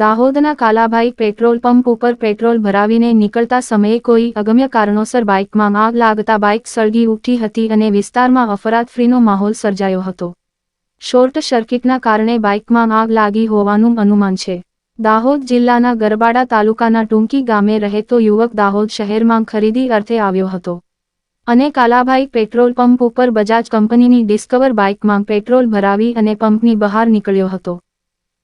દાહોદના Kalabhai petrol pump ઉપર petrol ભરાવીને નીકળતા સમયે કોઈ અગમ્ય કારણોસર બાઇકમાં આગ લાગતા બાઇક સળગી ઉઠી હતી અને વિસ્તારમાં અફરાતફરીનો માહોલ સર્જાયો હતો. શોર્ટ સર્કિટના કારણે બાઇકમાં આગ લાગી હોવાનું અનુમાન છે. દાહોદ જિલ્લાના ગરબાડા તાલુકાના ટૂંકી ગામે રહેતો યુવક દાહોદ શહેરમાં ખરીદી અર્થે આવ્યો હતો અને કાલાભાઈ પેટ્રોલ પંપ ઉપર બજાજ કંપનીની ડિસ્કવર બાઇકમાં પેટ્રોલ ભરાવી અને પંપની બહાર નીકળ્યો હતો.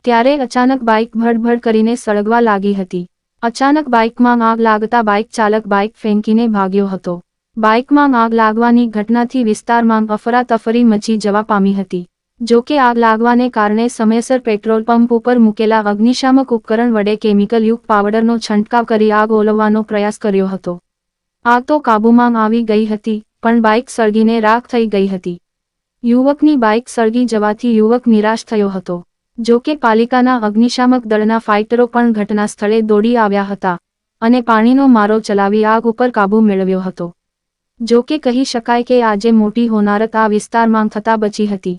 ત્યારે અચાનક બાઇક ભડભડ કરીને સળગવા લાગી હતી. અચાનક બાઇકમાં આગ લાગતા બાઇક ચાલક બાઇક ફેંકીને ભાગ્યો હતો. બાઇકમાં આગ લાગવાની ઘટનાથી વિસ્તારમાં અફરાતફરી મચી જવા પામી હતી. જોકે આગ લાગવાને કારણે સમયસર પેટ્રોલ પંપ ઉપર મૂકેલા અગ્નિશામક ઉપકરણ વડે કેમિકલયુક્ત પાવડરનો છંટકાવ કરી આગ ઓલવવાનો પ્રયાસ કર્યો હતો. આગ તો કાબૂમાં આવી ગઈ હતી, પણ બાઇક સળગીને રાખ થઈ ગઈ હતી. યુવકની બાઇક સળગી જવાથી યુવક નિરાશ થયો હતો. જોકે પાલિકાના અગ્નિશામક દળના ફાઇટરો પણ ઘટના સ્થળે દોડી આવ્યા હતા અને પાણીનો મારો ચલાવી આગ ઉપર કાબૂ મેળવ્યો હતો. જોકે કહી શકાય કે આજે મોટી હોનારત આ વિસ્તારમાં થતા બચી હતી.